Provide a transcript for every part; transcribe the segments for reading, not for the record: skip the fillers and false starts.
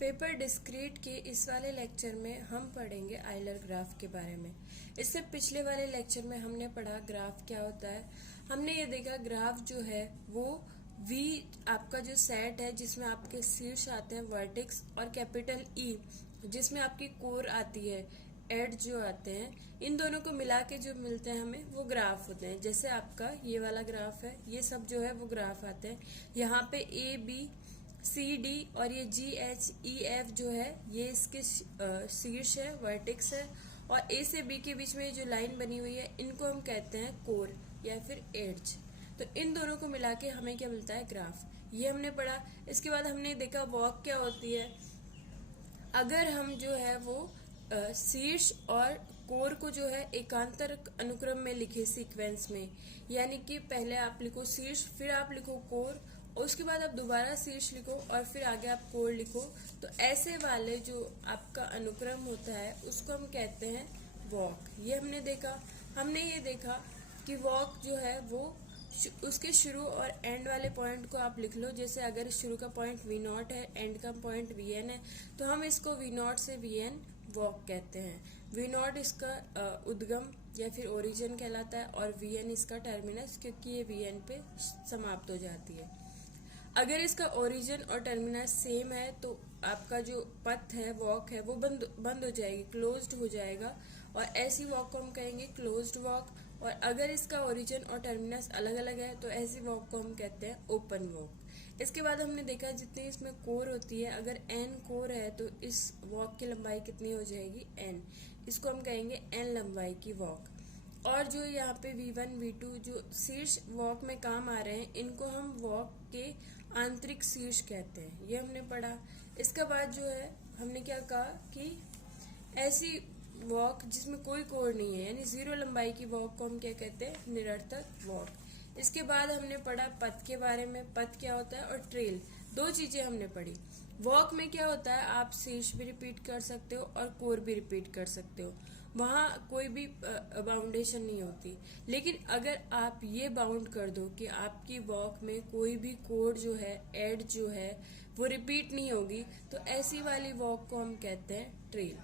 Paper discrete के इस वाले लेक्चर में हम पढ़ेंगे आइलर ग्राफ के बारे में। इससे पिछले वाले लेक्चर में हमने पढ़ा ग्राफ क्या होता है। हमने ये देखा ग्राफ जो है वो वी आपका जो सेट है जिसमें आपके शीर्ष आते हैं वर्टेक्स और कैपिटल ई जिसमें आपकी कोर आती है, एड जो आते हैं, इन दोनों को मिला के जो मिलते हैं हमें वो ग्राफ होते हैं। जैसे आपका ये वाला ग्राफ है, ये सब जो है वो ग्राफ आते हैं। यहाँ पे ए बी सी डी और ये जी एच ई एफ जो है ये इसके शीर्ष है, वर्टेक्स है, और ए से बी के बीच में जो लाइन बनी हुई है इनको हम कहते हैं कोर या फिर एड्ज। तो इन दोनों को मिला के हमें क्या मिलता है, ग्राफ। ये हमने पढ़ा। इसके बाद हमने देखा वॉक क्या होती है। अगर हम जो है वो शीर्ष और कोर को जो है एकांतर अनुक्रम में लिखे सीक्वेंस में, यानी कि पहले आप लिखो शीर्ष, फिर आप लिखो कोर, और उसके बाद आप दोबारा शीर्ष लिखो और फिर आगे आप कोर लिखो। तो ऐसे वाले जो आपका अनुक्रम होता है उसको हम कहते हैं वॉक। ये हमने देखा। हमने ये देखा कि वॉक जो है वो उसके शुरू और एंड वाले पॉइंट को आप लिख लो। जैसे अगर शुरू का पॉइंट वी नॉट है, एंड का पॉइंट वी एन है, तो हम इसको वी नॉट से वी एन वॉक कहते हैं। वी नॉट इसका उद्गम या फिर ओरिजिन कहलाता है और वी एन इसका टर्मिनस, क्योंकि ये वी एन पे समाप्त हो जाती है। अगर इसका ओरिजिन और टर्मिनस सेम है तो आपका जो पथ है, वॉक है, वो बंद हो जाएगी, क्लोज्ड हो जाएगा, और ऐसी वॉक को हम कहेंगे क्लोज्ड वॉक। और अगर इसका ओरिजिन और टर्मिनस अलग अलग है तो ऐसी वॉक को हम कहते हैं ओपन वॉक। इसके बाद हमने देखा जितनी इसमें कोर होती है, अगर एन कोर है तो इस वॉक की लंबाई कितनी हो जाएगी, एन। इसको हम कहेंगे एन लंबाई की वॉक। और जो यहाँ पे V1 V2 जो शीर्ष वॉक में काम आ रहे हैं इनको हम वॉक के आंतरिक शीर्ष कहते हैं। ये हमने पढ़ा। इसके बाद जो है हमने क्या कहा कि ऐसी वॉक जिसमें कोई कोर नहीं है, यानी जीरो लंबाई की वॉक को हम क्या कहते हैं, निरर्थक वॉक। इसके बाद हमने पढ़ा पथ के बारे में। पथ क्या होता है और ट्रेल, दो चीजें हमने पढ़ी। वॉक में क्या होता है, आप शीर्ष भी रिपीट कर सकते हो और कोर भी रिपीट कर सकते हो, वहां कोई भी बाउंडेशन नहीं होती। लेकिन अगर आप ये बाउंड कर दो कि आपकी वॉक में कोई भी कोर जो है, एड जो है, वो रिपीट नहीं होगी, तो ऐसी वाली वॉक को हम कहते हैं ट्रेल।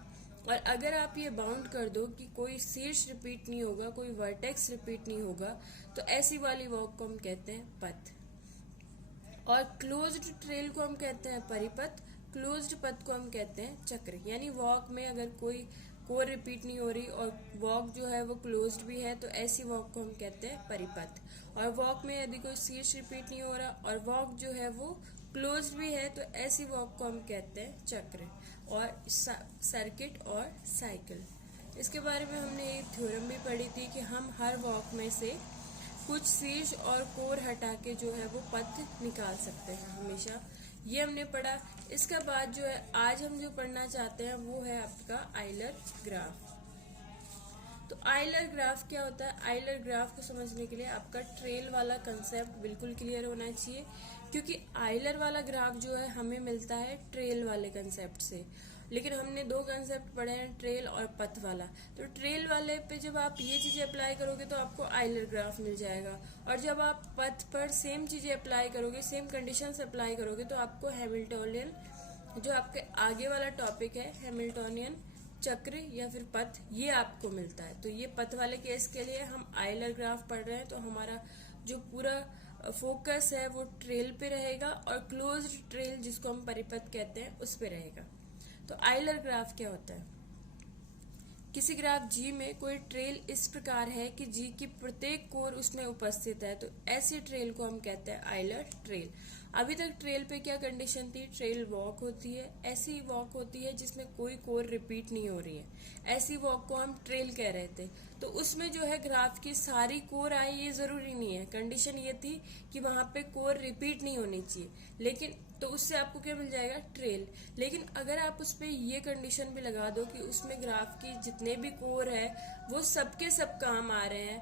और अगर आप ये बाउंड कर दो कि कोई शीर्ष रिपीट नहीं होगा, कोई वर्टेक्स रिपीट नहीं होगा, तो ऐसी वाली वॉक को हम कहते हैं पथ। और क्लोज्ड ट्रेल को हम कहते हैं परिपथ, क्लोज्ड पथ को हम कहते हैं चक्र। यानी वॉक में अगर कोई कोर रिपीट नहीं हो रही और वॉक जो है वो क्लोज्ड भी है तो ऐसी वॉक को हम कहते हैं परिपथ। और वॉक में यदि कोई शीर्ष रिपीट नहीं हो रहा और वॉक जो है वो क्लोज्ड भी है तो ऐसी वॉक को हम कहते हैं चक्र और सर्किट और साइकिल। इसके बारे में हमने एक थ्योरम भी पढ़ी थी कि हम हर वॉक में से कुछ शीर्ष और कोर हटा के जो है वो पथ निकाल सकते हैं हमेशा। ये हमने पढ़ा। इसके बाद जो है आज हम जो पढ़ना चाहते हैं वो है आपका आइलर ग्राफ। तो आइलर ग्राफ क्या होता है, आइलर ग्राफ को समझने के लिए आपका ट्रेल वाला कंसेप्ट बिल्कुल क्लियर होना चाहिए, क्योंकि आइलर वाला ग्राफ जो है हमें मिलता है ट्रेल वाले कंसेप्ट से। लेकिन हमने दो कंसेप्ट पढ़े हैं, ट्रेल और पथ वाला। तो ट्रेल वाले पे जब आप ये चीजें अप्लाई करोगे तो आपको आइलर ग्राफ मिल जाएगा, और जब आप पथ पर सेम चीजें अप्लाई करोगे, सेम कंडीशंस अप्लाई करोगे, तो आपको हैमिल्टोनियन, जो आपके आगे वाला टॉपिक है, हैमिल्टोनियन चक्र या फिर पथ, ये आपको मिलता है। तो ये पथ वाले केस के लिए हम आइलर ग्राफ पढ़ रहे हैं, तो हमारा जो पूरा फोकस है वो ट्रेल पे रहेगा, और क्लोज्ड ट्रेल जिसको हम परिपथ कहते हैं उस पे रहेगा। तो आइलर ग्राफ क्या होता है, किसी ग्राफ जी में कोई ट्रेल इस प्रकार है कि जी की प्रत्येक कोर उसमें उपस्थित है, तो ऐसी ट्रेल को हम कहते हैं आइलर ट्रेल। अभी तक ट्रेल पे क्या कंडीशन थी, ट्रेल वॉक होती है, ऐसी वॉक होती है जिसमें कोई कोर रिपीट नहीं हो रही है, ऐसी वॉक को हम ट्रेल कह रहे थे। तो उसमें जो है ग्राफ की सारी कोर आए ये जरूरी नहीं है, कंडीशन ये थी कि वहां पे कोर रिपीट नहीं होनी चाहिए, लेकिन तो उससे आपको क्या मिल जाएगा, ट्रेल। लेकिन अगर आप उस पर ये कंडीशन भी लगा दो कि उसमें ग्राफ की जितने भी कोर है वो सबके सब काम आ रहे हैं,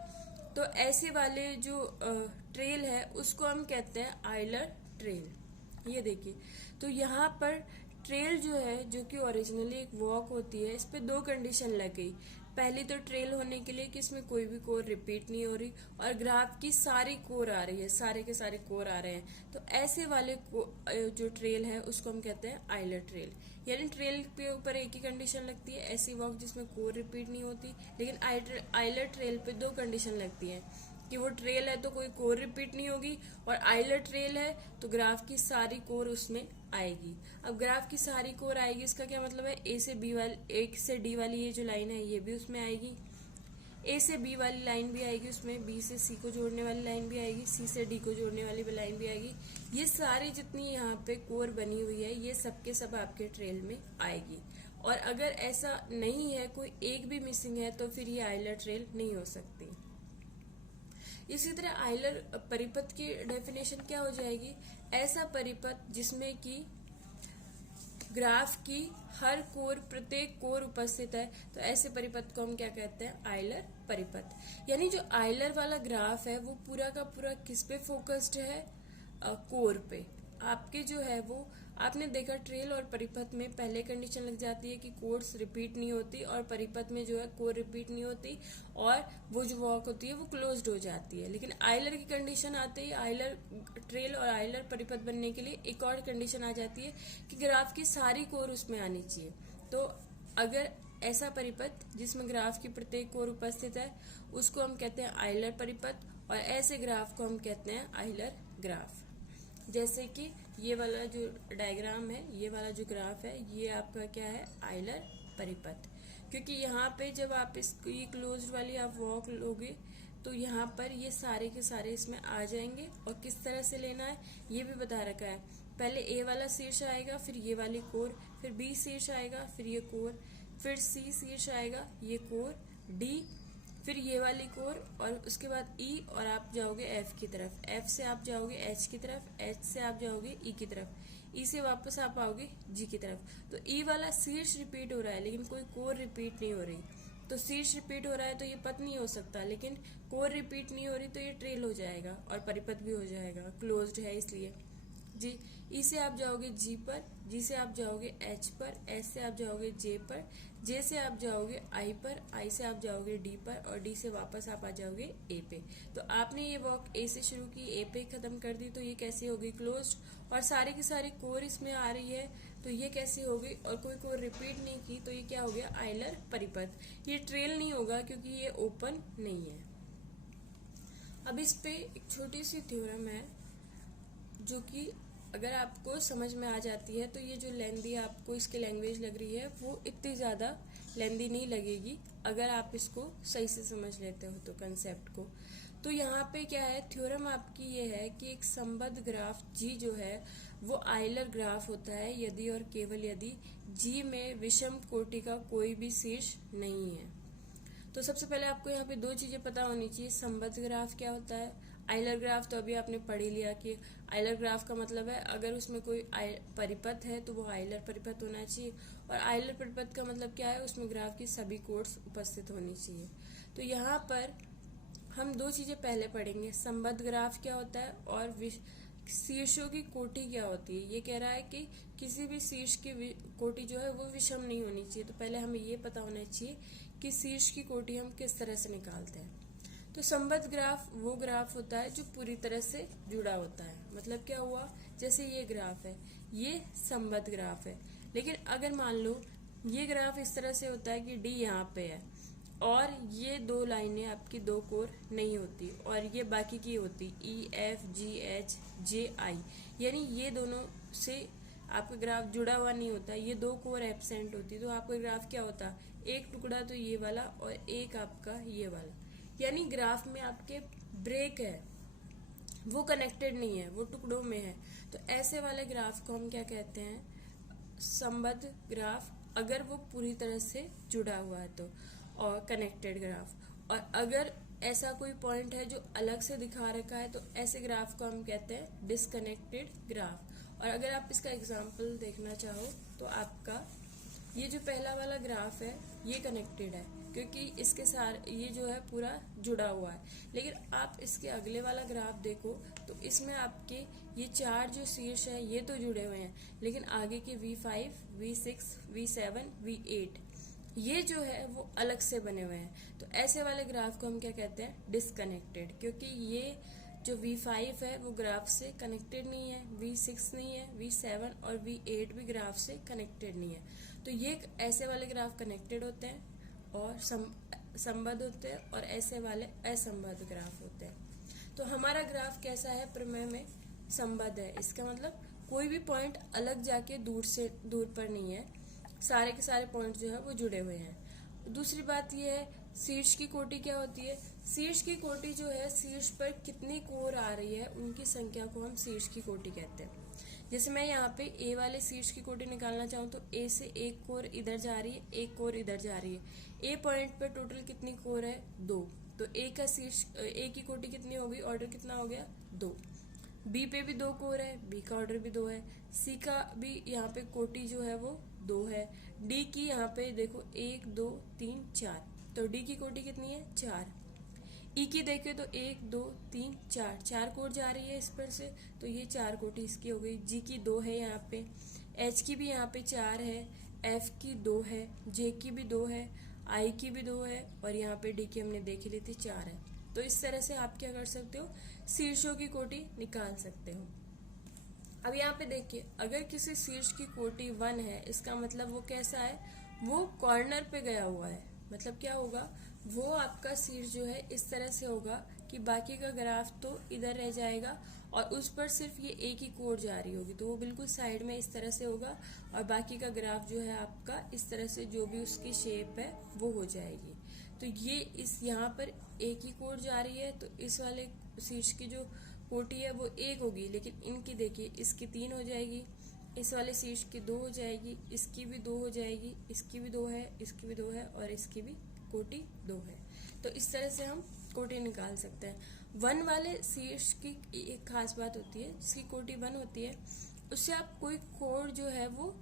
तो ऐसे वाले जो ट्रेल है उसको हम कहते हैं आइलर ट्रेल। ये देखिए, तो यहाँ पर ट्रेल जो है, जो कि ओरिजिनली एक वॉक होती है, इस पे दो कंडीशन लग गई। पहली तो ट्रेल होने के लिए कि इसमें कोई भी कोर रिपीट नहीं हो रही और ग्राफ की सारी कोर आ रही है, सारे के सारे कोर आ रहे हैं। तो ऐसे वाले जो ट्रेल है उसको हम कहते हैं आइलर ट्रेल। यानी ट्रेल के ऊपर एक ही कंडीशन लगती है, ऐसी वॉक जिसमें कोर रिपीट नहीं होती। लेकिन आइलर ट्रेल पे दो कंडीशन लगती है कि वो ट्रेल है तो कोई कोर रिपीट नहीं होगी, और आइलर ट्रेल है तो ग्राफ की सारी कोर उसमें आएगी। अब ग्राफ की सारी कोर आएगी, इसका क्या मतलब है, ए से डी वाली ये जो लाइन है ये भी उसमें आएगी, ए से बी वाली लाइन भी आएगी उसमें, बी से सी को जोड़ने वाली लाइन भी आएगी, सी से डी को जोड़ने वाली लाइन भी आएगी। ये सारी जितनी यहाँ पे कोर बनी हुई है ये सब के सब आपके ट्रेल में आएगी। और अगर ऐसा नहीं है, कोई एक भी मिसिंग है, तो फिर ये आइलर ट्रेल नहीं हो सकती। इसी तरह आइलर परिपथ की डेफिनेशन क्या हो जाएगी, ऐसा परिपथ जिसमें कि ग्राफ की हर कोर, प्रत्येक कोर उपस्थित है, तो ऐसे परिपथ को हम क्या कहते हैं, आइलर परिपथ। यानी जो आइलर वाला ग्राफ है वो पूरा का पूरा किस पे फोकस्ड है, कोर पे। आपके जो है वो आपने देखा ट्रेल और परिपथ में पहले कंडीशन लग जाती है कि कोर्स रिपीट नहीं होती, और परिपथ में जो है कोर रिपीट नहीं होती, और वो जो वॉक होती है वो क्लोज्ड हो जाती है। लेकिन आइलर की कंडीशन आते ही आइलर ट्रेल और आइलर परिपथ बनने के लिए एक और कंडीशन आ जाती है कि ग्राफ की सारी कोर उसमें आनी चाहिए। तो अगर ऐसा परिपथ जिसमें ग्राफ की प्रत्येक कोर उपस्थित है उसको हम कहते हैं आइलर परिपथ, और ऐसे ग्राफ को हम कहते हैं आइलर ग्राफ। जैसे कि ये वाला जो डायग्राम है, ये वाला जो ग्राफ है, ये आपका क्या है, आइलर परिपथ। क्योंकि यहाँ पे जब आप ये क्लोज्ड वाली आप वॉक लोगे तो यहाँ पर ये सारे के सारे इसमें आ जाएंगे, और किस तरह से लेना है ये भी बता रखा है। पहले ए वाला शीर्ष आएगा, फिर ये वाली कोर, फिर बी शीर्ष आएगा, फिर ये कोर, फिर सी शीर्ष आएगा, ये कोर, डी, फिर ये वाली कोर, और उसके बाद ई, और आप जाओगे एफ की तरफ, एफ से आप जाओगे एच की तरफ, एच से आप जाओगे ई की तरफ, ई से वापस आप आओगे जी की तरफ। तो ई वाला शीर्ष रिपीट हो रहा है लेकिन कोई कोर रिपीट नहीं हो रही, तो शीर्ष रिपीट हो रहा है तो ये पथ नहीं हो सकता, लेकिन कोर रिपीट नहीं हो रही तो ये ट्रेल हो जाएगा और परिपथ भी हो जाएगा, क्लोज्ड है इसलिए। जी, ई से आप जाओगे जी पर, जी से आप जाओगे एच पर, एच से आप जाओगे जे पर, जे से आप जाओगे आई पर, आई से आप जाओगे डी पर, और डी से वापस आप आ जाओगे ए पे। तो आपने ये वॉक ए से शुरू की, ए पे खत्म कर दी, तो ये कैसे होगी, क्लोज्ड, और सारे की सारी कोर इसमें आ रही है तो ये कैसे होगी, और कोई कोर रिपीट नहीं की तो ये क्या हो गया, आइलर परिपथ। ये ट्रेल नहीं होगा क्योंकि ये ओपन नहीं है। अब इस पे एक छोटी सी थ्योरम है जो कि अगर आपको समझ में आ जाती है तो ये जो लेंदी आपको इसकी लैंग्वेज लग रही है वो इतनी ज़्यादा लेंदी नहीं लगेगी अगर आप इसको सही से समझ लेते हो तो कंसेप्ट को। तो यहाँ पे क्या है, थ्योरम आपकी ये है कि एक संबद्ध ग्राफ जी जो है वो आइलर ग्राफ होता है यदि और केवल यदि जी में विषम कोटि का कोई भी शीर्ष नहीं है। तो सबसे पहले आपको यहाँ पे दो चीजें पता होनी चाहिए, संबद्ध ग्राफ क्या होता है, आइलर ग्राफ तो अभी आपने पढ़ ही लिया कि आइलर ग्राफ का मतलब है अगर उसमें कोई परिपथ है तो वो आइलर परिपथ होना चाहिए, और आइलर परिपथ का मतलब क्या है, उसमें ग्राफ की सभी कोड्स उपस्थित होनी चाहिए। तो यहाँ पर हम दो चीजें पहले पढ़ेंगे, संबद्ध ग्राफ क्या होता है और शीर्षों की कोटि क्या होती है। ये कह रहा है कि किसी भी शीर्ष की कोटि जो है वो विषम नहीं होनी चाहिए, तो पहले हमें ये पता होना चाहिए कि शीर्ष की कोटि हम किस तरह से निकालते हैं। तो संबद्ध ग्राफ वो ग्राफ होता है जो पूरी तरह से जुड़ा होता है। मतलब क्या हुआ, जैसे ये ग्राफ है ये संबद्ध ग्राफ है, लेकिन अगर मान लो ये ग्राफ इस तरह से होता है कि डी यहाँ पे है और ये दो लाइनें आपकी दो कोर नहीं होती और ये बाकी की होती E F G H J आई, यानी ये दोनों से आपका ग्राफ जुड़ा हुआ नहीं होता, ये दो कोर एब्सेंट होती, तो आपका ग्राफ क्या होता, एक टुकड़ा तो ये वाला और एक आपका ये वाला, यानी ग्राफ में आपके ब्रेक है, वो कनेक्टेड नहीं है, वो टुकड़ों में है। तो ऐसे वाले ग्राफ को हम क्या कहते हैं, संबद्ध ग्राफ, अगर वो पूरी तरह से जुड़ा हुआ है तो, और कनेक्टेड ग्राफ। और अगर ऐसा कोई पॉइंट है जो अलग से दिखा रखा है तो ऐसे ग्राफ को हम कहते हैं डिसकनेक्टेड ग्राफ। और अगर आप इसका एग्जाम्पल देखना चाहो तो आपका ये जो पहला वाला ग्राफ है ये कनेक्टेड है क्योंकि इसके साथ ये जो है पूरा जुड़ा हुआ है, लेकिन आप इसके अगले वाला ग्राफ देखो तो इसमें आपके ये चार जो शीर्ष है ये तो जुड़े हुए हैं, लेकिन आगे के V5, V6, V7, V8 ये जो है वो अलग से बने हुए हैं। तो ऐसे वाले ग्राफ को हम क्या कहते हैं, डिसकनेक्टेड, क्योंकि ये जो V5 है वो ग्राफ से कनेक्टेड नहीं है, V6 नहीं है, V7 और V8 भी ग्राफ से कनेक्टेड नहीं है। तो ये ऐसे वाले ग्राफ कनेक्टेड होते हैं और संबद्ध होते हैं, और ऐसे वाले असंबद्ध ग्राफ होते हैं। तो हमारा ग्राफ कैसा है, प्रमेय में संबद्ध है। इसका मतलब कोई भी पॉइंट अलग जाके दूर पर नहीं है, सारे के सारे पॉइंट जो है वो जुड़े हुए हैं। दूसरी बात ये है, शीर्ष की कोटि क्या होती है। शीर्ष की कोटि जो है, शीर्ष पर कितनी कोर आ रही है उनकी संख्या को हम शीर्ष की कोटि कहते हैं। जैसे मैं यहाँ पे ए वाले शीर्ष की कोटि निकालना चाहूँ तो ए से एक कोर इधर जा रही है, एक कोर इधर जा रही है। ए पॉइंट पर टोटल कितनी कोर है, 2। तो ए का शीर्ष, ए की कोटि कितनी होगी, ऑर्डर कितना हो गया, 2। बी पे भी 2 कोर है, बी का ऑर्डर भी 2 है। सी का भी यहाँ पे कोटि जो है वो 2 है। डी की यहाँ पे देखो 1 2 3 4, तो डी की कोटि कितनी है, 4। ई की देखे तो 1 2 3 4 कोट जा रही है इस पर से, तो ये 4 कोटि इसकी हो गई। जी की 2 है यहाँ पे, एच की भी यहाँ पे 4 है, एफ की 2 है, जे की भी 2 है, आई की भी 2 है, और यहाँ पे डी की हमने देख ली थी 4 है। तो इस तरह से आप क्या कर सकते हो, शीर्षों की कोटि निकाल सकते हो। अब यहाँ पे देखिए, अगर किसी शीर्ष की कोटि 1 है, इसका मतलब वो कैसा है, वो कॉर्नर पे गया हुआ है। मतलब क्या होगा, वो आपका शीर्ष जो है इस तरह से होगा कि बाकी का ग्राफ तो इधर रह जाएगा और उस पर सिर्फ ये एक ही कोर जा रही होगी, तो वो बिल्कुल साइड में इस तरह से होगा, और बाकी का ग्राफ जो है आपका इस तरह से, जो भी उसकी शेप है वो हो जाएगी। तो ये इस यहाँ पर एक ही कोर जा रही है, तो इस वाले शीर्ष की जो कोटि है वो 1 होगी, लेकिन इनकी देखिए, इसकी 3 हो जाएगी, इस वाले शीर्ष की 2 हो जाएगी, इसकी भी 2 हो जाएगी, इसकी भी 2 है, इसकी भी 2 है, और इसकी भी कोटि 2 है। तो इस तरह से हम कोटि निकाल सकते हैं। 1 वाले शीर्ष की एक खास बात होती है, जिसकी कोटि 1 होती है, उससे आप कोई कोर जो है वो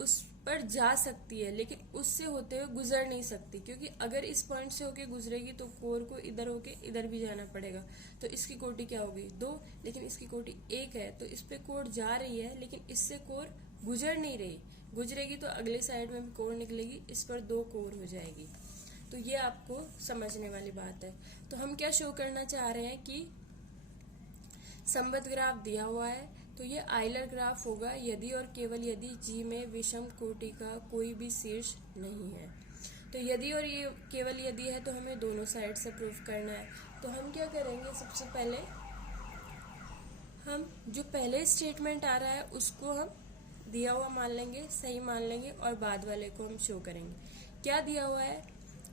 उस पर जा सकती है, लेकिन उससे होते हुए गुजर नहीं सकती, क्योंकि अगर इस पॉइंट से होके गुजरेगी तो कोर को इधर होके इधर भी जाना पड़ेगा। तो इसकी कोटि क्या होगी, 2, लेकिन इसकी कोटि 1 है, तो इस पे कोर जा रही है, लेकिन इससे कोर गुजर नहीं रही। गुजरेगी तो अगले साइड में भी कोर निकलेगी, इस पर 2 कोर हो जाएगी। तो ये आपको समझने वाली बात है। तो हम क्या शो करना चाह रहे हैं कि संबद्ध ग्राफ दिया हुआ है, तो ये आइलर ग्राफ होगा यदि और केवल यदि जी में विषम कोटि का कोई भी शीर्ष नहीं है। तो यदि और ये केवल यदि है, तो हमें दोनों साइड से प्रूफ करना है। तो हम क्या करेंगे, सबसे पहले हम जो पहले स्टेटमेंट आ रहा है उसको हम दिया हुआ मान लेंगे, सही मान लेंगे, और बाद वाले को हम शो करेंगे। क्या दिया हुआ है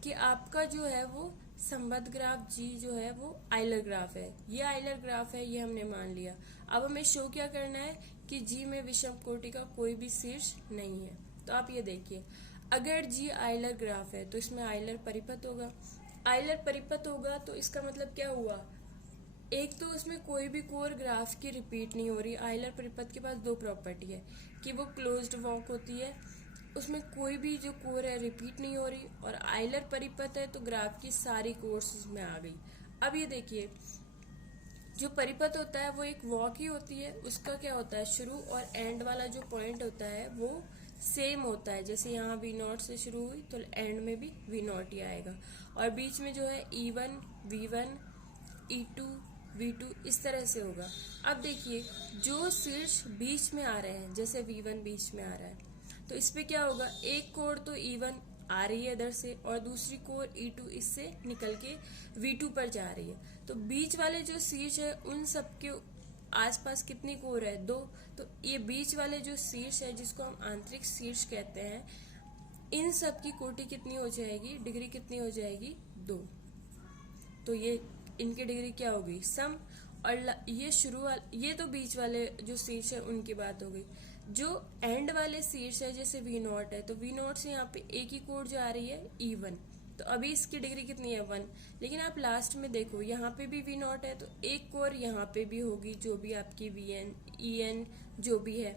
कि आपका जो है वो संबद्ध ग्राफ जी जो है वो आइलर ग्राफ है। ये आइलर ग्राफ है, ये हमने मान लिया। अब हमें शो क्या करना है कि जी में विषम कोटि का कोई भी शीर्ष नहीं है। तो आप ये देखिए, अगर जी आइलर ग्राफ है तो इसमें आइलर परिपथ होगा। आइलर परिपथ होगा तो इसका मतलब क्या हुआ, एक तो उसमें कोई भी कोर ग्राफ की रिपीट नहीं हो रही। आइलर परिपथ के पास 2 प्रॉपर्टी है कि वो क्लोज्ड वॉक होती है, उसमें कोई भी जो कोर है रिपीट नहीं हो रही, और आइलर परिपथ है तो ग्राफ की सारी कोर्स उसमें आ गई। अब ये देखिए, जो परिपथ होता है वो एक वॉक ही होती है, उसका क्या होता है, शुरू और एंड वाला जो पॉइंट होता है वो सेम होता है। जैसे यहाँ V0 से शुरू हुई तो एंड में भी V0 ही आएगा, और बीच में जो है E1 V1 E2 V2 इस तरह से होगा। अब देखिए, जो शीर्ष बीच में आ रहे हैं, जैसे V1 बीच में आ रहा है, तो इस पे क्या होगा, एक कोर तो E1 आ रही है इधर से, और दूसरी कोर E2 इससे निकल के V2 पर जा रही है। तो बीच वाले जो शीर्ष है उन सबके आसपास कितनी कोर है, 2। तो ये बीच वाले जो शीर्ष है, जिसको हम आंतरिक शीर्ष कहते हैं, इन सब की कोटि कितनी हो जाएगी, डिग्री कितनी हो जाएगी, 2। तो ये इनकी डिग्री क्या होगी, सम। और ये ये तो बीच वाले जो शीर्ष है उनकी बात हो गई। जो एंड वाले शीर्ष है, जैसे V0 है, तो V0 से यहाँ पे एक ही कोर जा रही है E1, तो अभी इसकी डिग्री कितनी है, 1। लेकिन आप लास्ट में देखो, यहाँ पे भी V0 है, तो एक कोर यहाँ पे भी होगी, जो भी आपकी VN EN जो भी है।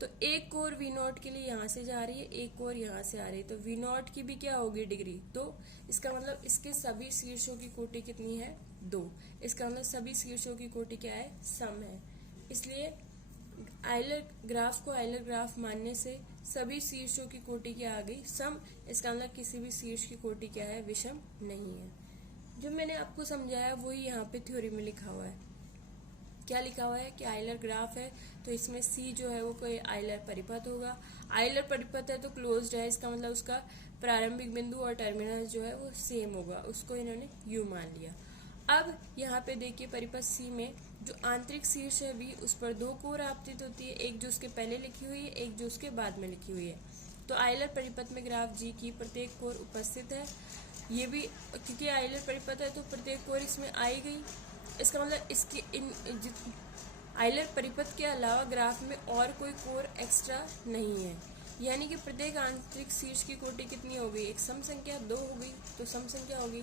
तो एक कोर V0 के लिए यहाँ से जा रही है, एक कोर यहाँ से आ रही है, तो V0 की भी क्या होगी, डिग्री 2। इसका मतलब इसके सभी शीर्षों की कोटि कितनी है, 2। इसका मतलब सभी शीर्षों की कोटि क्या है, सम है। इसलिए आइलर ग्राफ को आइलर ग्राफ मानने से सभी शीर्षों की कोटि क्या आ गई, सम। इसका मतलब किसी भी शीर्ष की कोटि क्या है, विषम नहीं है। जो मैंने आपको समझाया वही यहाँ पे थ्योरी में लिखा हुआ है। क्या लिखा हुआ है कि आइलर ग्राफ है तो इसमें सी जो है वो कोई आइलर परिपथ होगा। आइलर परिपथ है तो क्लोज्ड है, इसका मतलब उसका प्रारंभिक बिंदु और टर्मिनल जो है वो सेम होगा, उसको इन्होंने यू मान लिया। अब यहाँ पे देखिए परिपथ सी में जो आंतरिक शीर्ष है वी, उस पर दो कोर आपतित होती है, एक जो उसके पहले लिखी हुई है, एक जो उसके बाद में लिखी हुई है। तो आइलर परिपथ में ग्राफ जी की प्रत्येक कोर उपस्थित है। ये भी क्योंकि आइलर परिपथ है तो प्रत्येक कोर इसमें आई गई। इसका मतलब इसके आइलर परिपथ के अलावा ग्राफ में और कोई कोर एक्स्ट्रा नहीं है, यानी कि प्रत्येक आंतरिक शीर्ष की कोटि कितनी हो गई, एक सम संख्या, 2 हो गई, तो सम संख्या होगी।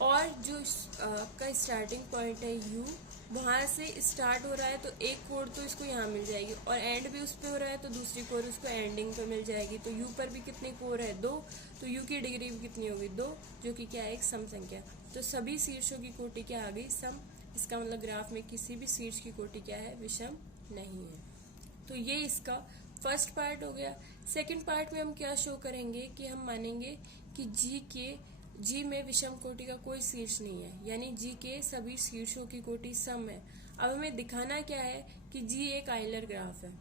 और जो आपका स्टार्टिंग पॉइंट है यू, वहाँ से स्टार्ट हो रहा है तो एक कोर तो इसको यहाँ मिल जाएगी, और एंड भी उस पर हो रहा है तो दूसरी कोर उसको एंडिंग पे मिल जाएगी। तो यू पर भी कितनी कोर है, 2, तो यू की डिग्री भी कितनी होगी, 2, जो कि क्या है, एक सम संख्या। तो सभी शीर्षों की कोटि क्या आ गई, सम। इसका मतलब ग्राफ में किसी भी शीर्ष की कोटि क्या है, विषम नहीं है। तो ये इसका फर्स्ट पार्ट हो गया। सेकंड पार्ट में हम क्या शो करेंगे कि हम मानेंगे कि जी में विषम कोटि का कोई शीर्ष नहीं है, यानी जी के सभी शीर्षों की कोटि सम है। अब हमें दिखाना क्या है कि जी एक आइलर ग्राफ है।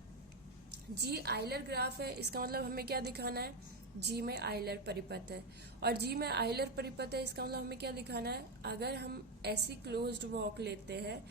जी आइलर ग्राफ है, इसका मतलब हमें क्या दिखाना है, जी में आइलर परिपथ है। और जी में आइलर परिपथ है, इसका मतलब हमें क्या दिखाना है, अगर हम ऐसी क्लोज्ड वॉक लेते हैं,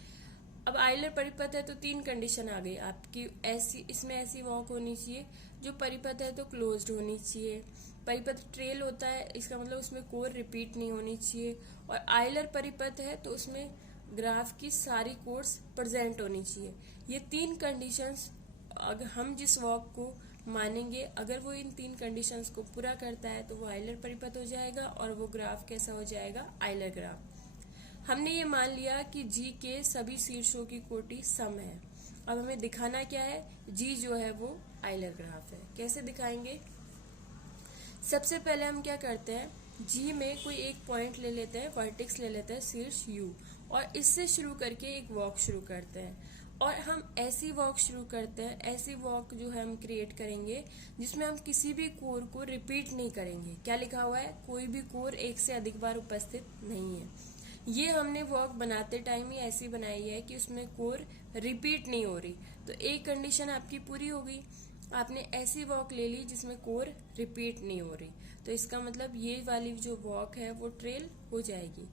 अब आइलर परिपथ है तो 3 कंडीशन आ गई आपकी, ऐसी इसमें ऐसी वॉक होनी चाहिए, जो परिपथ है तो क्लोज्ड होनी चाहिए, परिपथ ट्रेल होता है, इसका मतलब उसमें कोर रिपीट नहीं होनी चाहिए, और आइलर परिपथ है तो उसमें ग्राफ की सारी कोर्स प्रेजेंट होनी चाहिए। ये 3 कंडीशंस अगर हम जिस वॉक को मानेंगे, अगर वो इन 3 कंडीशंस को पूरा करता है तो वो आइलर परिपथ हो जाएगा, और वो ग्राफ कैसा हो जाएगा, आइलर ग्राफ। हमने ये मान लिया कि जी के सभी शीर्षों की कोटि सम है। अब हमें दिखाना क्या है, जी जो है वो आइलर ग्राफ है। कैसे दिखाएंगे, सबसे पहले हम क्या करते हैं, जी में कोई एक पॉइंट ले लेते हैं, वर्टेक्स ले लेते हैं शीर्ष यू, और इससे शुरू करके एक वॉक शुरू करते हैं। और हम ऐसी वॉक शुरू करते हैं, ऐसी वॉक जो है हम क्रिएट करेंगे जिसमें हम किसी भी कोर को रिपीट नहीं करेंगे। क्या लिखा हुआ है, कोई भी कोर एक से अधिक बार उपस्थित नहीं है। ये हमने वॉक बनाते टाइम ही ऐसी बनाई है कि उसमें कोर रिपीट नहीं हो रही। तो एक कंडीशन आपकी पूरी हो गई, आपने ऐसी वॉक ले ली जिसमें कोर रिपीट नहीं हो रही, तो इसका मतलब ये वाली जो वॉक है वो ट्रेल हो जाएगी।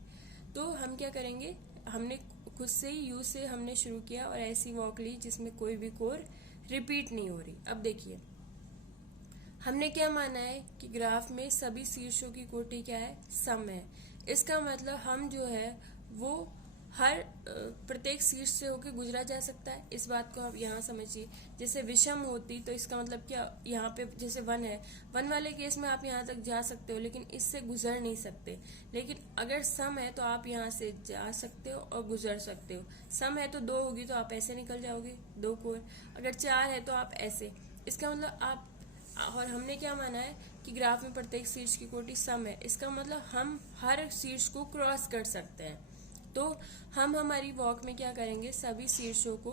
तो हम क्या करेंगे, हमने खुद से ही यू से हमने शुरू किया और ऐसी वॉक ली जिसमें कोई भी कोर रिपीट नहीं हो रही। अब देखिए हमने क्या माना है कि ग्राफ में सभी शीर्षों की कोटि क्या है, सम है। इसका मतलब हम जो है वो हर प्रत्येक शीर्ष से होकर गुजरा जा सकता है। इस बात को आप यहाँ समझिए। जैसे विषम होती तो इसका मतलब क्या, यहाँ पे जैसे 1 है, 1 वाले केस में आप यहाँ तक जा सकते हो लेकिन इससे गुजर नहीं सकते। लेकिन अगर सम है तो आप यहाँ से जा सकते हो और गुजर सकते हो। सम है तो 2 होगी तो आप ऐसे निकल जाओगे, 2 कोर। अगर 4 है तो आप ऐसे। इसका मतलब आप, और हमने क्या माना है कि ग्राफ में प्रत्येक शीर्ष की कोटि सम है। इसका मतलब हम हर शीर्ष को क्रॉस कर सकते हैं। तो हम हमारी वॉक में क्या करेंगे, सभी शीर्षों को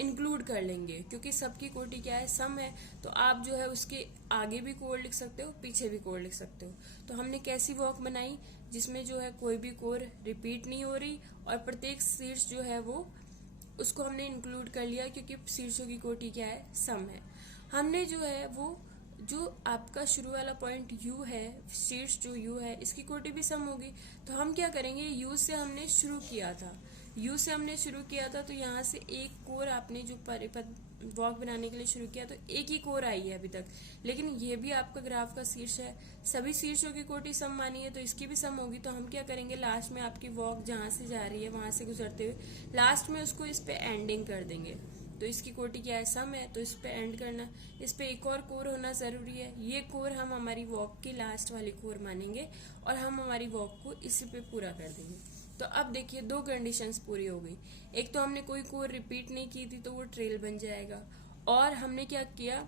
इंक्लूड कर लेंगे, क्योंकि सबकी कोटि क्या है, सम है। तो आप जो है उसके आगे भी कोर लिख सकते हो, पीछे भी कोर लिख सकते हो। तो हमने कैसी वॉक बनाई जिसमें जो है कोई भी कोर रिपीट नहीं हो रही, और प्रत्येक शीर्ष जो है वो उसको हमने इंक्लूड कर लिया, क्योंकि शीर्षों की कोटि क्या है, सम है। हमने जो है वो जो आपका शुरू वाला पॉइंट यू है, शीर्ष जो यू है, इसकी कोटि भी सम होगी। तो हम क्या करेंगे, यू से हमने शुरू किया था, यू से हमने शुरू किया था तो यहाँ से एक कोर आपने जो परिपथ वॉक बनाने के लिए शुरू किया तो एक ही कोर आई है अभी तक। लेकिन ये भी आपका ग्राफ का शीर्ष है, सभी शीर्षों की कोटि सम मानी है तो इसकी भी सम होगी। तो हम क्या करेंगे, लास्ट में आपकी वॉक जहाँ से जा रही है वहां से गुजरते हुए लास्ट में उसको इस पे एंडिंग कर देंगे। तो इसकी कोटि क्या है, सम है, तो इस पे एंड करना। इस पे एक और कोर होना जरूरी है, ये कोर हम हमारी वॉक की लास्ट वाली कोर मानेंगे और हम हमारी वॉक को इसी पे पूरा कर देंगे। तो अब देखिए 2 कंडीशंस पूरी हो गई। एक तो हमने कोई कोर रिपीट नहीं की थी तो वो ट्रेल बन जाएगा, और हमने क्या किया,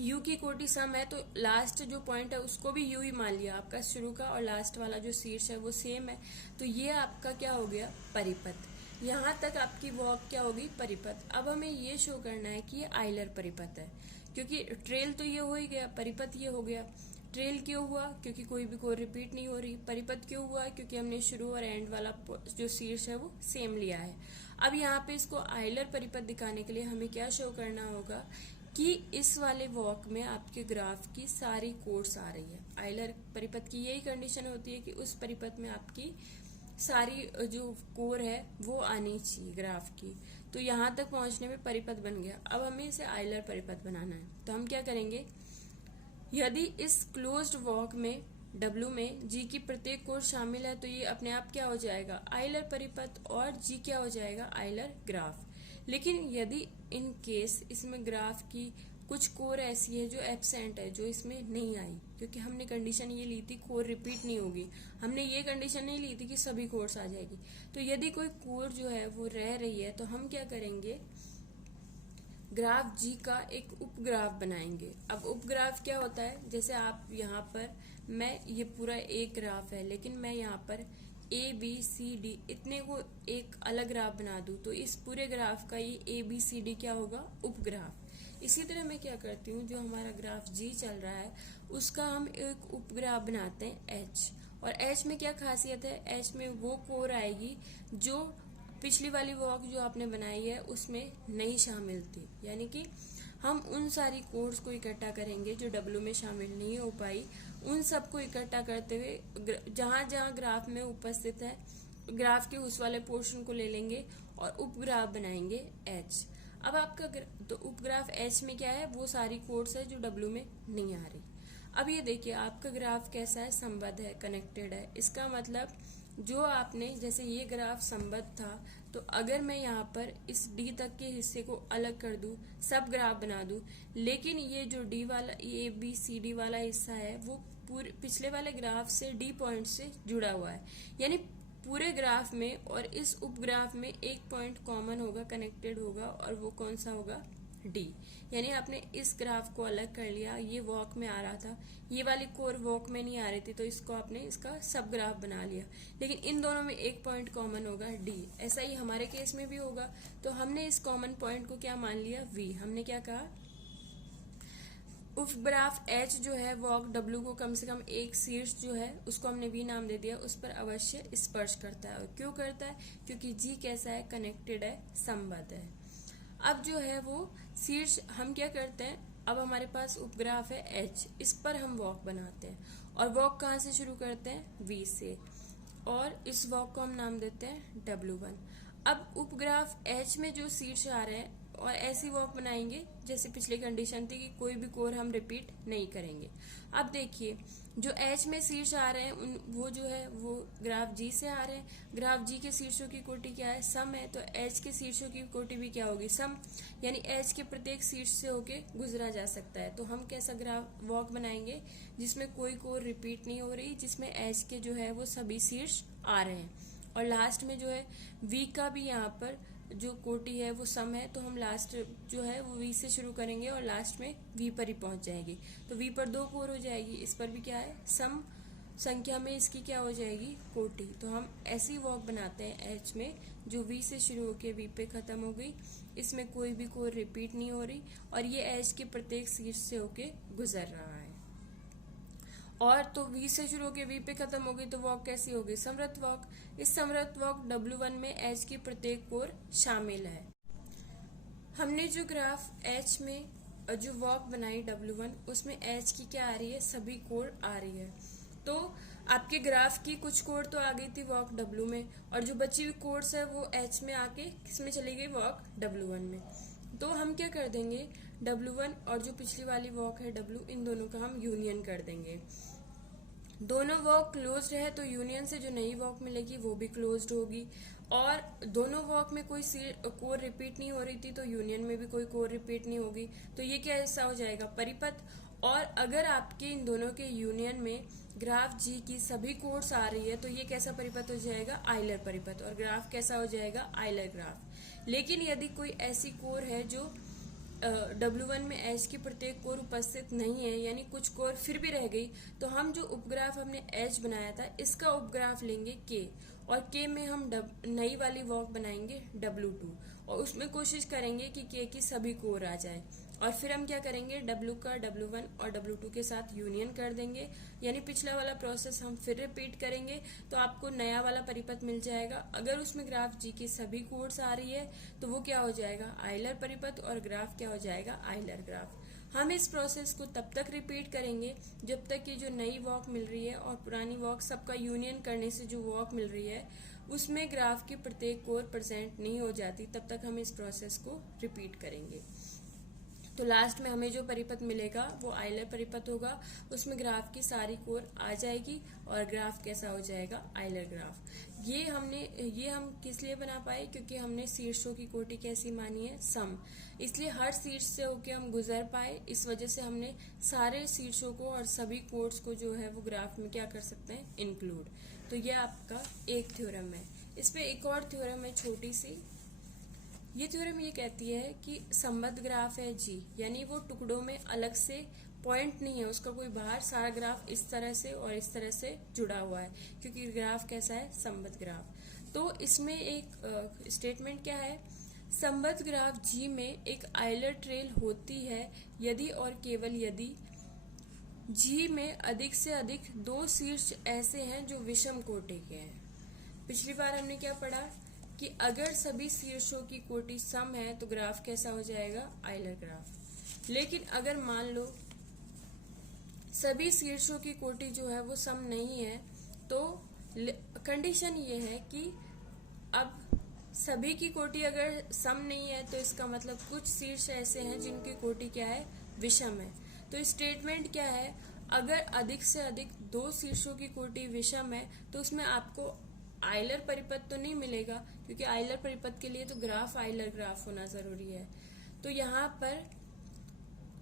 यू की कोटि सम है तो लास्ट जो पॉइंट है उसको भी यू ही मान लिया। आपका शुरू का और लास्ट वाला जो शीर्ष है वो सेम है, तो ये आपका क्या हो गया, परिपथ। यहाँ तक आपकी वॉक क्या होगी, परिपथ। अब हमें ये शो करना है कि ये आइलर परिपथ है, क्योंकि ट्रेल तो ये हो ही गया, परिपथ ये हो गया। ट्रेल क्यों हुआ, क्योंकि कोई भी कोर रिपीट नहीं हो रही। परिपथ क्यों हुआ, क्योंकि हमने शुरू और एंड वाला जो शीर्ष है वो सेम लिया है। अब यहाँ पे इसको आइलर परिपथ दिखाने के लिए हमें क्या शो करना होगा कि इस वाले वॉक में आपके ग्राफ की सारी कोर्स आ रही है। आइलर परिपथ की यही कंडीशन होती है कि उस परिपथ में आपकी सारी जो कोर है वो आनी चाहिए ग्राफ की। तो यहाँ तक पहुंचने में परिपथ बन गया। अब हमें इसे आइलर परिपथ बनाना है, तो हम क्या करेंगे, यदि इस क्लोज्ड वॉक में W में G की प्रत्येक कोर शामिल है तो ये अपने आप क्या हो जाएगा, आइलर परिपथ, और G क्या हो जाएगा, आइलर ग्राफ। लेकिन यदि इन केस इसमें ग्राफ की कुछ कोर ऐसी है जो एब्सेंट है, जो इसमें नहीं आई, क्योंकि हमने कंडीशन ये ली थी कोर रिपीट नहीं होगी, हमने ये कंडीशन नहीं ली थी कि सभी कोर्स आ जाएगी। तो यदि कोई कोर जो है वो रह रही है तो हम क्या करेंगे, ग्राफ G का एक उपग्राफ बनाएंगे। अब उपग्राफ क्या होता है, जैसे आप यहाँ पर, मैं ये पूरा एक ग्राफ है लेकिन मैं यहाँ पर ABCD इतने को एक अलग ग्राफ बना दूं तो इस पूरे ग्राफ का ये ABCD क्या होगा, उपग्राफ। इसी तरह मैं क्या करती हूँ, जो हमारा ग्राफ G चल रहा है उसका हम एक उपग्राफ बनाते हैं H। और H में क्या खासियत है, H में वो कोर आएगी जो पिछली वाली वॉक जो आपने बनाई है उसमें नहीं शामिल थी। यानी कि हम उन सारी कोर्स को इकट्ठा करेंगे जो W में शामिल नहीं हो पाई, उन सबको इकट्ठा करते हुए जहां जहां ग्राफ में उपस्थित है ग्राफ के उस वाले पोर्शन को ले लेंगे और उपग्राफ बनाएंगे H। अब आपका तो उपग्राफ H में क्या है, वो सारी कोर्स है जो W में नहीं आ रही। अब ये देखिए आपका ग्राफ कैसा है, संबद्ध है, कनेक्टेड है। इसका मतलब जो आपने, जैसे ये ग्राफ संबद्ध था, तो अगर मैं यहाँ पर इस D तक के हिस्से को अलग कर दूं, सब ग्राफ बना दूं, लेकिन ये जो D वाला, ये ABCD वाला हिस्सा है वो पूरे पिछले वाले ग्राफ से D पॉइंट से जुड़ा हुआ है। यानी पूरे ग्राफ में और इस उपग्राफ में एक पॉइंट कॉमन होगा, कनेक्टेड होगा, और वो कौन सा होगा, D। यानी आपने इस ग्राफ को अलग कर लिया, ये वॉक में आ रहा था, ये वाली कोर वॉक में नहीं आ रही थी, तो इसको आपने इसका सब ग्राफ बना लिया, लेकिन इन दोनों में एक पॉइंट कॉमन होगा, D। ऐसा ही हमारे केस में भी होगा। तो हमने इस कॉमन पॉइंट को क्या मान लिया, V। हमने क्या कहा, उपग्राफ H जो है वॉक W को कम से कम एक शीर्ष जो है उसको हमने V नाम दे दिया, उस पर अवश्य स्पर्श करता है। और क्यों करता है, क्योंकि G कैसा है, कनेक्टेड है, संबद्ध है। अब जो है वो शीर्ष हम क्या करते हैं, अब हमारे पास उपग्राफ है H, इस पर हम वॉक बनाते हैं, और वॉक कहाँ से शुरू करते हैं, V से, और इस वॉक को हम नाम देते हैं W1। अब उपग्राफ H में जो शीर्ष आ रहे हैं और ऐसी वॉक बनाएंगे जैसे पिछली कंडीशन थी कि कोई भी कोर हम रिपीट नहीं करेंगे। अब देखिए जो H में शीर्ष आ रहे हैं वो जो है वो ग्राफ G से आ रहे हैं। ग्राफ G के शीर्षों की कोटि क्या है, सम है, तो H के शीर्षों की कोटि भी क्या होगी, सम। यानी H के प्रत्येक शीर्ष से होके गुजरा जा सकता है। तो हम कैसा ग्राफ वॉक बनाएंगे जिसमें कोई कोर रिपीट नहीं हो रही, जिसमें H के जो है वो सभी शीर्ष आ रहे हैं। और लास्ट में जो है V का भी यहाँ पर जो कोटि है वो सम है, तो हम लास्ट जो है वो V से शुरू करेंगे और लास्ट में V पर ही पहुंच जाएगी। तो V पर 2 कोर हो जाएगी, इस पर भी क्या है, सम संख्या में इसकी क्या हो जाएगी, कोटि। तो हम ऐसी वॉक बनाते हैं H में जो V से शुरू होकर V पे खत्म हो गई, इसमें कोई भी कोर रिपीट नहीं हो रही, और ये H के प्रत्येक शीर्ष से होके गुजर रहा है। और तो V से शुरू होकर V पे खत्म हो गई, तो वॉक कैसी होगी, समृद्ध वॉक। इस समृद्ध वॉक W1 में H की प्रत्येक कोर शामिल है। हमने जो ग्राफ H में जो वॉक बनाई W1, उसमें H की क्या आ रही है, सभी कोर आ रही है। तो आपके ग्राफ की कुछ कोर तो आ गई थी वॉक W में, और जो बची हुई कोर्स है वो H में आके किसमें चली गई, वॉक W1 में। तो हम क्या कर देंगे, W1 और जो पिछली वाली वॉक है W, इन दोनों का हम यूनियन कर देंगे। दोनों वॉक क्लोज्ड है तो यूनियन से जो नई वॉक मिलेगी वो भी क्लोज्ड होगी, और दोनों वॉक में कोई कोर रिपीट नहीं हो रही थी तो यूनियन में भी कोई कोर रिपीट नहीं होगी, तो ये क्या ऐसा हो जाएगा, परिपथ। और अगर आपके इन दोनों के यूनियन में ग्राफ G की सभी कोर्स आ रही है तो ये कैसा परिपथ हो जाएगा, आइलर परिपथ, और ग्राफ कैसा हो जाएगा, आइलर ग्राफ। लेकिन यदि कोई ऐसी कोर है जो W1 में H की प्रत्येक कोर उपस्थित नहीं है, यानी कुछ कोर फिर भी रह गई, तो हम जो उपग्राफ हमने H बनाया था इसका उपग्राफ लेंगे K, और के में हम नई वाली वॉक बनाएंगे W2 और उसमें कोशिश करेंगे कि के की सभी कोर आ जाए। और फिर हम क्या करेंगे, W का W1 और W2 के साथ यूनियन कर देंगे, यानी पिछला वाला प्रोसेस हम फिर रिपीट करेंगे तो आपको नया वाला परिपथ मिल जाएगा। अगर उसमें ग्राफ जी की सभी कोर्स आ रही है तो वो क्या हो जाएगा, आइलर परिपथ, और ग्राफ क्या हो जाएगा, आइलर ग्राफ। हम इस प्रोसेस को तब तक रिपीट करेंगे जब तक कि जो नई वॉक मिल रही है और पुरानी वॉक सबका यूनियन करने से जो वॉक मिल रही है उसमें ग्राफ की प्रत्येक कोर प्रेजेंट नहीं हो जाती, तब तक हम इस प्रोसेस को रिपीट करेंगे। तो लास्ट में हमें जो परिपथ मिलेगा वो आइलर परिपथ होगा, उसमें ग्राफ की सारी कोर आ जाएगी और ग्राफ कैसा हो जाएगा, आइलर ग्राफ। ये हम किस लिए बना पाए, क्योंकि हमने शीर्षों की कोटि कैसी मानी है, सम, इसलिए हर शीर्ष से होके हम गुजर पाए। इस वजह से हमने सारे शीर्षों को और सभी कोर्स को जो है वो ग्राफ में क्या कर सकते हैं, इंक्लूड। तो ये आपका एक थ्योरम है। इस पे एक और थ्योरम है छोटी सी। ये थ्योरम ये कहती है कि संबद्ध ग्राफ है जी, यानी वो टुकड़ों में अलग से पॉइंट नहीं है, उसका कोई बाहर, सारा ग्राफ इस तरह से और इस तरह से जुड़ा हुआ है, क्योंकि ग्राफ कैसा है, संबद्ध ग्राफ। तो इसमें एक स्टेटमेंट क्या है, संबद्ध ग्राफ जी में एक आइलर ट्रेल होती है यदि और केवल यदि जी में अधिक से अधिक दो शीर्ष ऐसे हैं जो विषम कोटि के हैं। पिछली बार हमने क्या पढ़ा कि अगर सभी शीर्षों की कोटि सम है तो ग्राफ कैसा हो जाएगा, आइलर ग्राफ। लेकिन अगर मान लो सभी शीर्षों की कोटि जो है वो सम नहीं है, तो कंडीशन ये है कि अब सभी की कोटि अगर सम नहीं है तो इसका मतलब कुछ शीर्ष ऐसे हैं जिनकी कोटि क्या है, विषम है। तो स्टेटमेंट क्या है, अगर अधिक से अधिक दो शीर्षों की कोटि विषम है तो उसमें आपको आइलर परिपथ तो नहीं मिलेगा, क्योंकि आइलर परिपथ के लिए तो ग्राफ आइलर ग्राफ होना जरूरी है। तो यहाँ पर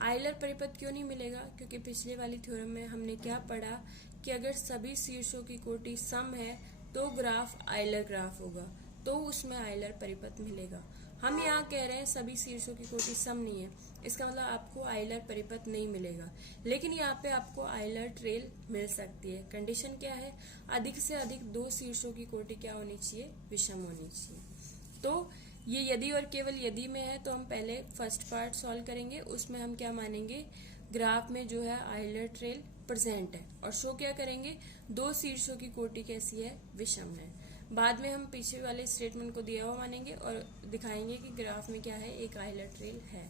आइलर परिपथ क्यों नहीं मिलेगा, क्योंकि पिछले वाली थ्योरम में हमने क्या पढ़ा कि अगर सभी शीर्षों की कोटि सम है तो ग्राफ आइलर ग्राफ होगा, तो उसमें आइलर परिपथ मिलेगा। हम यहाँ कह रहे हैं सभी शीर्षों की कोटि सम नहीं है, इसका मतलब आपको आइलर परिपथ नहीं मिलेगा, लेकिन यहाँ पे आपको आइलर ट्रेल मिल सकती है। कंडीशन क्या है, अधिक से अधिक दो शीर्षों की कोटि क्या होनी चाहिए, विषम होनी चाहिए। तो ये यदि और केवल यदि में है, तो हम पहले फर्स्ट पार्ट सॉल्व करेंगे, उसमें हम क्या मानेंगे, ग्राफ में जो है आइलर ट्रेल प्रेजेंट है, और शो क्या करेंगे, दो शीर्षों की कोटि कैसी है, विषम है। बाद में हम पीछे वाले स्टेटमेंट को दिया हुआ मानेंगे और दिखाएंगे कि ग्राफ में क्या है, एक आइलर ट्रेल है।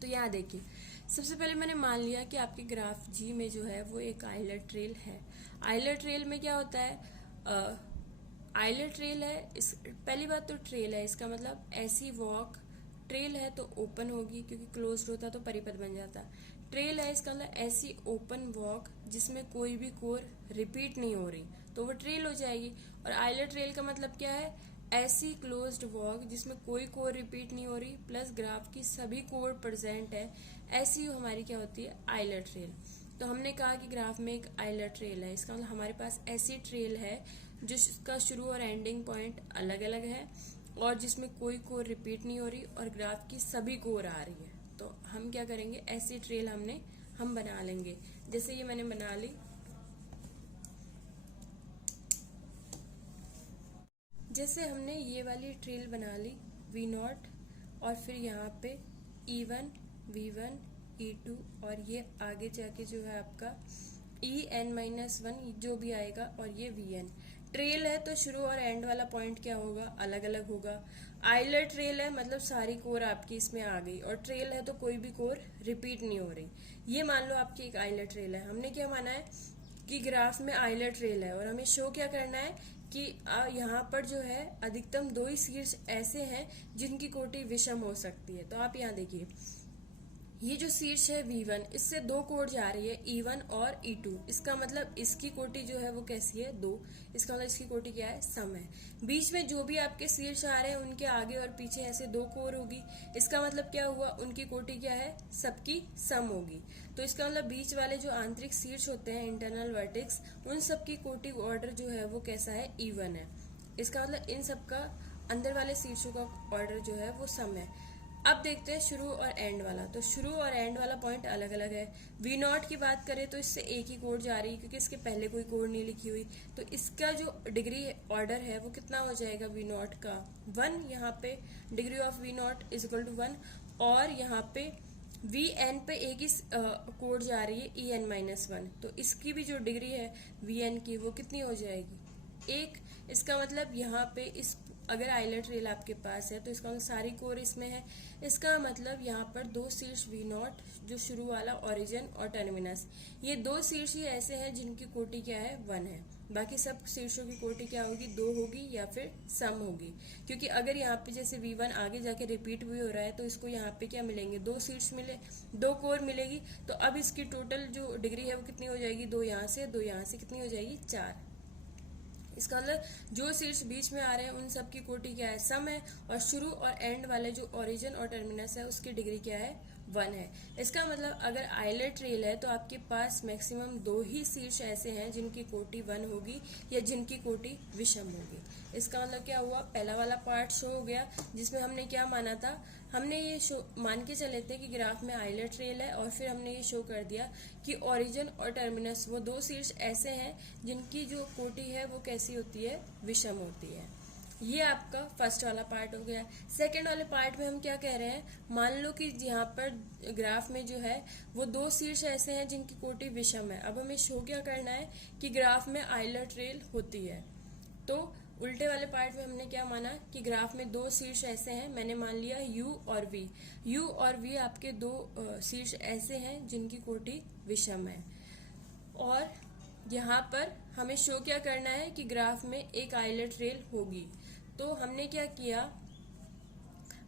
तो यहाँ देखिए, सबसे पहले मैंने मान लिया कि आपके ग्राफ जी में जो है वो एक आइलर ट्रेल है। आइलर ट्रेल में क्या होता है, आइलर ट्रेल है, इस पहली बात तो ट्रेल है, इसका मतलब ऐसी वॉक, ट्रेल है तो ओपन होगी, क्योंकि क्लोज्ड होता तो परिपथ बन जाता। ट्रेल है इसका मतलब ऐसी ओपन वॉक जिसमें कोई भी कोर रिपीट नहीं हो रही, तो वो ट्रेल हो जाएगी। और आइलर ट्रेल का मतलब क्या है, ऐसी क्लोज्ड वॉक जिसमें कोई कोर रिपीट नहीं हो रही प्लस ग्राफ की सभी कोर प्रेजेंट है, ऐसी हमारी क्या होती है, आइलर ट्रेल। तो हमने कहा कि ग्राफ में एक आइलर ट्रेल है, इसका मतलब हमारे पास ऐसी ट्रेल है जिसका शुरू और एंडिंग पॉइंट अलग अलग है और जिसमें कोई कोर रिपीट नहीं हो रही और ग्राफ की सभी कोर आ रही है। तो हम क्या करेंगे, ऐसी ट्रेल हम बना लेंगे। जैसे ये मैंने बना ली, जैसे हमने ये वाली ट्रेल बना ली V0 और फिर यहाँ पे E1, V1, E2 और ये आगे जाके जो है आपका En-1 जो भी आएगा और ये Vn। ट्रेल है तो शुरू और एंड वाला पॉइंट क्या होगा, अलग अलग होगा। आइलर ट्रेल है मतलब सारी कोर आपकी इसमें आ गई, और ट्रेल है तो कोई भी कोर रिपीट नहीं हो रही। ये मान लो आपकी एक आइलर ट्रेल है। हमने क्या माना है कि ग्राफ में आइलर ट्रेल है और हमें शो क्या करना है कि यहाँ पर जो है अधिकतम दो ही शीर्ष ऐसे हैं जिनकी कोटि विषम हो सकती है। तो आप यहाँ देखिए, ये जो शीर्ष है V1, इससे दो कोड जा रही है E1 और E2, इसका मतलब इसकी कोटि जो है वो कैसी है, दो, इसका मतलब इसकी कोटि क्या है, सम है। बीच में जो भी आपके शीर्ष आ रहे हैं उनके आगे और पीछे ऐसे दो कोर होगी, इसका मतलब क्या हुआ, उनकी कोटि क्या है, सबकी सम होगी। तो इसका मतलब बीच वाले जो आंतरिक शीर्ष होते हैं, इंटरनल वर्टेक्स, उन सबकी कोटि ऑर्डर जो है वो कैसा है, E1 है। इसका मतलब इन सबका अंदर वाले शीर्षों का ऑर्डर जो है वो सम है। अब देखते हैं शुरू और एंड वाला। तो शुरू और एंड वाला पॉइंट अलग अलग है। वी नॉट की बात करें तो इससे एक ही कोड जा रही है क्योंकि इसके पहले कोई कोड नहीं लिखी हुई। तो इसका जो डिग्री ऑर्डर है वो कितना हो जाएगा वी नॉट का 1। यहाँ पे degree of V naught is equal to 1। और यहाँ पे वी एन पे एक ही कोड जा रही है ई एन माइनस 1। तो इसकी भी जो डिग्री है वी एन की वो कितनी हो जाएगी 1। इसका मतलब यहाँ पे इस अगर आइलर ट्रेल आपके पास है तो इसका मतलब सारी कोर इसमें है। इसका मतलब यहाँ पर दो शीर्ष वी नॉट जो शुरू वाला ओरिजिन और टर्मिनस, ये दो शीर्ष ही ऐसे हैं जिनकी कोटि क्या है 1 है। बाकी सब शीर्षों की कोटि क्या होगी 2 होगी या फिर सम होगी। क्योंकि अगर यहाँ पे जैसे V1 आगे जाके रिपीट भी हो रहा है तो इसको यहाँ पे क्या मिलेंगे 2 शीर्ष मिले, 2 कोर मिलेगी। तो अब इसकी टोटल जो डिग्री है वो कितनी हो जाएगी 2 यहाँ से 2 यहाँ से कितनी हो जाएगी 4। इसका मतलब जो शीर्ष बीच में आ रहे हैं उन सब की कोटि क्या है सम है। और शुरू और एंड वाले जो ओरिजिन और टर्मिनस है उसकी डिग्री क्या है 1 है। इसका मतलब अगर आइलर ट्रेल है तो आपके पास मैक्सिमम 2 ही शीर्ष ऐसे हैं जिनकी कोटि 1 होगी या जिनकी कोटि विषम होगी। इसका मतलब क्या हुआ, पहला वाला पार्ट शो हो गया जिसमें हमने क्या माना था, हमने ये शो मान के चले थे कि ग्राफ में आइलर ट्रेल है और फिर हमने ये शो कर दिया कि ओरिजिन और टर्मिनस वो 2 शीर्ष ऐसे हैं जिनकी जो कोटि है वो कैसी होती है विषम होती है। ये आपका फर्स्ट वाला पार्ट हो गया। सेकंड वाले पार्ट में हम क्या कह रहे हैं, मान लो कि यहाँ पर ग्राफ में जो है वो 2 शीर्ष ऐसे हैं जिनकी कोटि विषम है। अब हमें शो क्या करना है कि ग्राफ में आइलर ट्रेल होती है। तो उल्टे वाले पार्ट में हमने क्या माना कि ग्राफ में 2 शीर्ष ऐसे हैं, मैंने मान लिया U और V। U और V आपके 2 शीर्ष ऐसे हैं जिनकी कोटि विषम है। और यहाँ पर हमें शो क्या करना है कि ग्राफ में एक आइलर ट्रेल होगी। तो हमने क्या किया,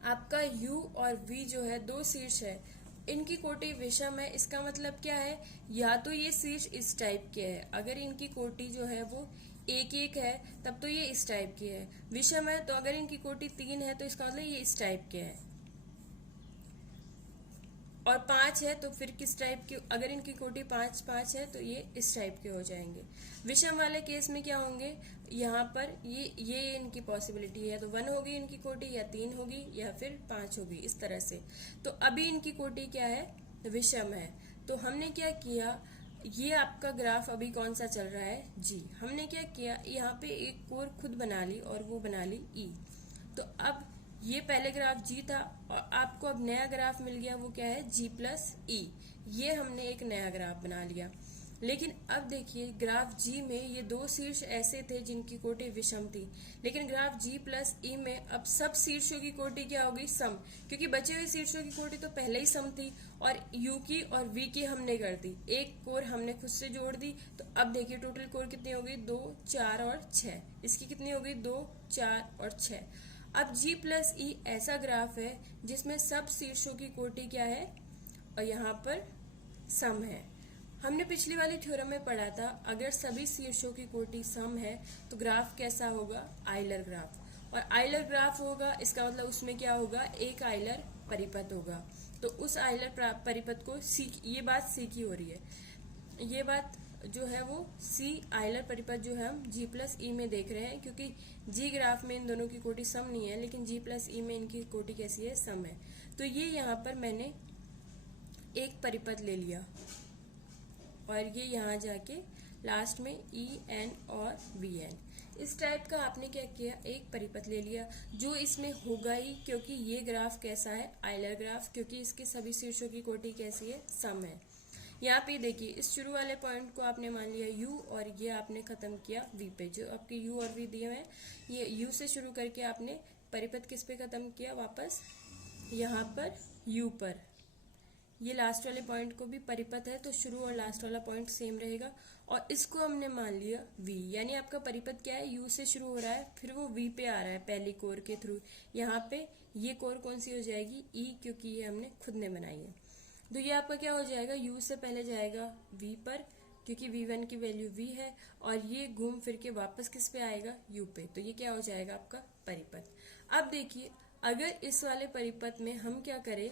आपका U और V जो है 2 शीर्ष है, इनकी कोटि विषम है। इसका मतलब क्या है, या तो ये शीर्ष इस टाइप के है, अगर इनकी कोटि जो है वो 1-1 है तब तो ये इस टाइप की है। विषम है तो अगर इनकी कोटि 3 है तो इसका मतलब ये इस टाइप के है। और 5 है तो फिर किस टाइप की, अगर इनकी कोटि 5-5 है तो ये इस टाइप के हो जाएंगे। विषम वाले केस में क्या होंगे, यहाँ पर ये इनकी पॉसिबिलिटी है तो 1 होगी इनकी कोटि, या 3 होगी या फिर 5 होगी, इस तरह से। तो अभी इनकी कोटि क्या है विषम है। तो हमने क्या किया, ये आपका ग्राफ अभी कौन सा चल रहा है जी, हमने क्या किया यहाँ पे एक कोर खुद बना ली और वो बना ली ई। तो अब ये पहले ग्राफ जी था और आपको अब नया ग्राफ मिल गया, वो क्या है G प्लस ई। ये हमने एक नया ग्राफ बना लिया। लेकिन अब देखिए ग्राफ G में ये 2 शीर्ष ऐसे थे जिनकी कोटि विषम थी, लेकिन ग्राफ G प्लस ई में अब सब शीर्षों की कोटि क्या होगी सम, क्योंकि बचे हुए शीर्षों की कोटि तो पहले ही सम थी और U की और V की हमने कर दी, एक कोर हमने खुद से जोड़ दी। तो अब देखिए टोटल कोर कितनी होगी 2, 4 और 6, इसकी कितनी होगी 2, 4 और 6। अब G प्लस ई ऐसा ग्राफ है जिसमें सब शीर्षों की कोटि क्या है और यहाँ पर सम है। हमने पिछली वाली थ्योरम में पढ़ा था अगर सभी शीर्षों की कोटि सम है तो ग्राफ कैसा होगा आइलर ग्राफ। और आइलर ग्राफ होगा इसका मतलब उसमें क्या होगा एक आइलर परिपथ होगा। तो उस आइलर परिपथ को सी, ये बात सी की हो रही है, ये बात जो है वो सी आइलर परिपथ जो है हम G प्लस ई में देख रहे हैं, क्योंकि G ग्राफ में इन दोनों की कोटि सम नहीं है लेकिन G प्लस ई में इनकी कोटि कैसी है सम है। तो ये यहाँ पर मैंने एक परिपथ ले लिया और ये यहाँ जाके लास्ट में ई एन और वी एन, इस टाइप का आपने क्या किया एक परिपथ ले लिया जो इसमें होगा ही, क्योंकि ये ग्राफ कैसा है आइलर ग्राफ, क्योंकि इसके सभी शीर्षों की कोटि कैसी है सम है। यहाँ पे देखिए इस शुरू वाले पॉइंट को आपने मान लिया U और ये आपने खत्म किया V पे, जो आपके U और V दिए हुए हैं ये U से शुरू करके आपने परिपथ किस पे खत्म किया वापस यहाँ पर U पर। ये लास्ट वाले पॉइंट को भी परिपथ है तो शुरू और लास्ट वाला पॉइंट सेम रहेगा और इसको हमने मान लिया V, यानी आपका परिपथ क्या है U से शुरू हो रहा है फिर वो V पे आ रहा है पहली कोर के थ्रू। यहाँ पे ये कोर कौन सी हो जाएगी E, क्योंकि ये हमने खुद ने बनाई है। तो ये आपका क्या हो जाएगा U से पहले जाएगा V पर क्योंकि V1 की वैल्यू V है और ये घूम फिर के वापस किस पे आएगा U पे। तो ये क्या हो जाएगा आपका परिपथ। अब देखिए अगर इस वाले परिपथ में हम क्या करें,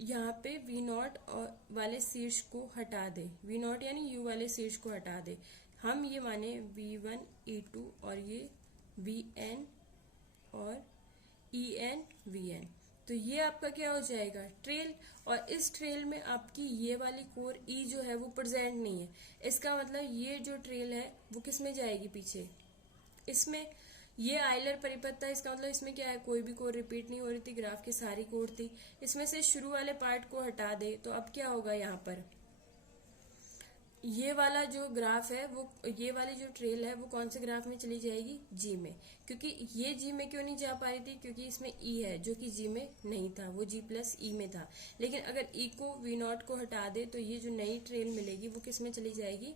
यहाँ पे V0 और वाले शीर्ष को हटा दे, V0 यानी U वाले शीर्ष को हटा दे, हम ये माने V1 E2 और ये Vn और En Vn। तो ये आपका क्या हो जाएगा, ट्रेल। और इस ट्रेल में आपकी ये वाली कोर ई जो है वो प्रेजेंट नहीं है। इसका मतलब ये जो ट्रेल है वो किस में जाएगी, पीछे इसमें। ये आइलर परिपथ था, इसका मतलब इसमें क्या है, कोई भी कोर रिपीट नहीं हो रही थी, ग्राफ की सारी कोर थी। इसमें से शुरू वाले पार्ट को हटा दे तो अब क्या होगा, यहाँ पर ये वाला जो ग्राफ है वो, ये वाली जो ट्रेल है वो कौन से ग्राफ में चली जाएगी, जी में। क्योंकि ये जी में क्यों नहीं जा पा रही थी, क्योंकि इसमें ई है जो कि जी में नहीं था, वो जी प्लस ई में था। लेकिन अगर ई को वी नॉट को हटा दे तो ये जो नई ट्रेल मिलेगी वो किस में चली जाएगी,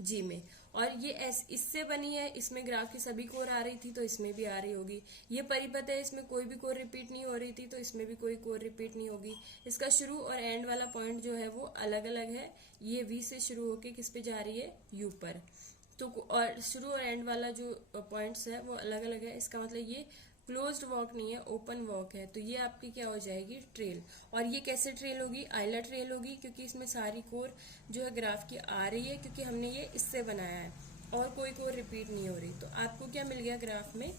जी में। और ये इससे बनी है, इसमें ग्राफ की सभी कोर आ रही थी तो इसमें भी आ रही होगी। ये परिपथ है, इसमें कोई भी कोर रिपीट नहीं हो रही थी तो इसमें भी कोई कोर रिपीट नहीं होगी। इसका शुरू और एंड वाला पॉइंट जो है वो अलग अलग है। ये वी से शुरू होके किस पे जा रही है, यू पर। तो और शुरू और एंड वाला जो पॉइंट्स है वो अलग अलग है। इसका मतलब ये क्लोज्ड वॉक नहीं है, ओपन वॉक है। तो ये आपकी क्या हो जाएगी, ट्रेल। और ये कैसे ट्रेल होगी, आइलर ट्रेल होगी, क्योंकि इसमें सारी कोर जो है ग्राफ की आ रही है, क्योंकि हमने ये इससे बनाया है और कोई कोर रिपीट नहीं हो रही। तो आपको क्या मिल गया ग्राफ में,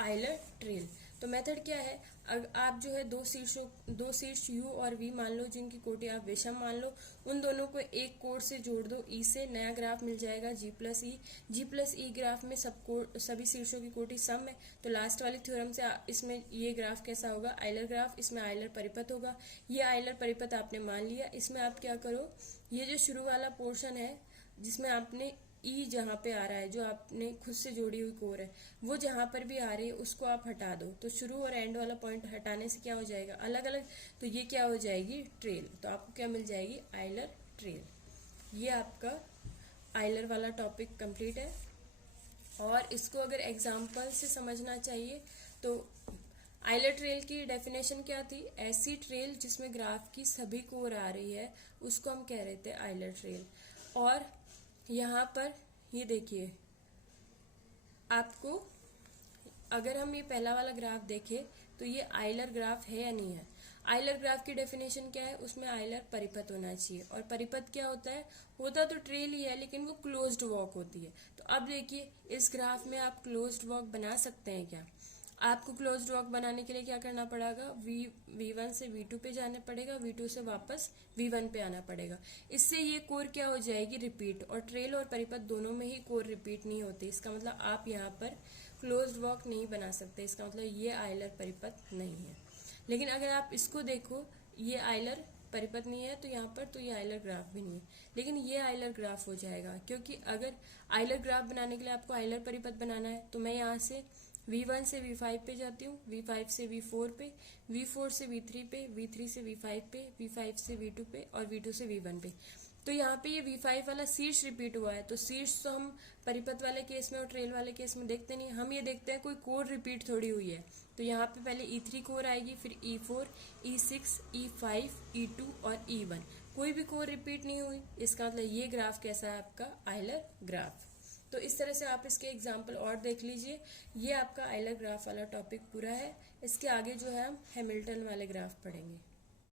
आइलर ट्रेल। तो मेथड क्या है, आप जो है दो शीर्ष यू और वी मान लो, जिनकी कोटि आप विषम मान लो, उन दोनों को एक कोड से जोड़ दो, ई से नया ग्राफ मिल जाएगा जी प्लस ई। जी प्लस ई ग्राफ में सभी शीर्षों की कोटि सम है। तो लास्ट वाली थ्योरम से इसमें ये ग्राफ कैसा होगा, आइलर ग्राफ। इसमें आइलर परिपथ होगा। ये आइलर परिपथ आपने मान लिया। इसमें आप क्या करो, ये जो शुरू वाला पोर्शन है जिसमें आपने ई जहाँ पे आ रहा है, जो आपने खुद से जोड़ी हुई कोर है, वो जहाँ पर भी आ रही है उसको आप हटा दो। तो शुरू और एंड वाला पॉइंट हटाने से क्या हो जाएगा, अलग अलग। तो ये क्या हो जाएगी, ट्रेल। तो आपको क्या मिल जाएगी, आइलर ट्रेल। ये आपका आइलर वाला टॉपिक कंप्लीट है। और इसको अगर एग्जाम्पल से समझना चाहिए तो आइलर ट्रेल की डेफिनेशन क्या थी, ऐसी ट्रेल जिसमें ग्राफ की सभी कोर आ रही है उसको हम कह रहे थे आइलर ट्रेल। और यहाँ पर ये देखिए, आपको अगर हम ये पहला वाला ग्राफ देखें तो ये आइलर ग्राफ है या नहीं है। आइलर ग्राफ की डेफिनेशन क्या है, उसमें आइलर परिपथ होना चाहिए। और परिपथ क्या होता है, होता तो ट्रेल ही है लेकिन वो क्लोज्ड वॉक होती है। तो अब देखिए इस ग्राफ में आप क्लोज्ड वॉक बना सकते हैं क्या। आपको क्लोज्ड वॉक बनाने के लिए क्या करना पड़ेगा, V1 से V2 पे जाना पड़ेगा, V2 से वापस V1 पे आना पड़ेगा। इससे ये कोर क्या हो जाएगी, रिपीट। और ट्रेल और परिपथ दोनों में ही कोर रिपीट नहीं होती। इसका मतलब आप यहाँ पर क्लोज्ड वॉक नहीं बना सकते। इसका मतलब ये आइलर परिपथ नहीं है। लेकिन अगर आप इसको देखो, ये आइलर परिपथ नहीं है तो यहाँ पर, तो ये आइलर ग्राफ भी नहीं है, लेकिन ये आइलर ग्राफ हो जाएगा। क्योंकि अगर आइलर ग्राफ बनाने के लिए आपको आइलर परिपथ बनाना है तो मैं यहाँ से V1 से V5 पे जाती हूँ, V5 से V4 पे, V4 से V3 पे, V3 से V5 पे, V5 से V2 पे और V2 से V1 पे। तो यहाँ पे ये V5 वाला शीर्ष रिपीट हुआ है। तो शीर्ष तो हम परिपथ वाले केस में और ट्रेल वाले केस में देखते नहीं, हम ये देखते हैं कोई कोर रिपीट थोड़ी हुई है। तो यहाँ पे पहले E3 कोर आएगी, फिर E4, E6, E5, E2 और E1। कोई भी कोर रिपीट नहीं हुई। इसका मतलब ये ग्राफ कैसा है, आपका आइलर ग्राफ। तो इस तरह से आप इसके एग्जाम्पल और देख लीजिए। ये आपका आइलर ग्राफ वाला टॉपिक पूरा है। इसके आगे जो है हम हैमिल्टन वाले ग्राफ पढ़ेंगे।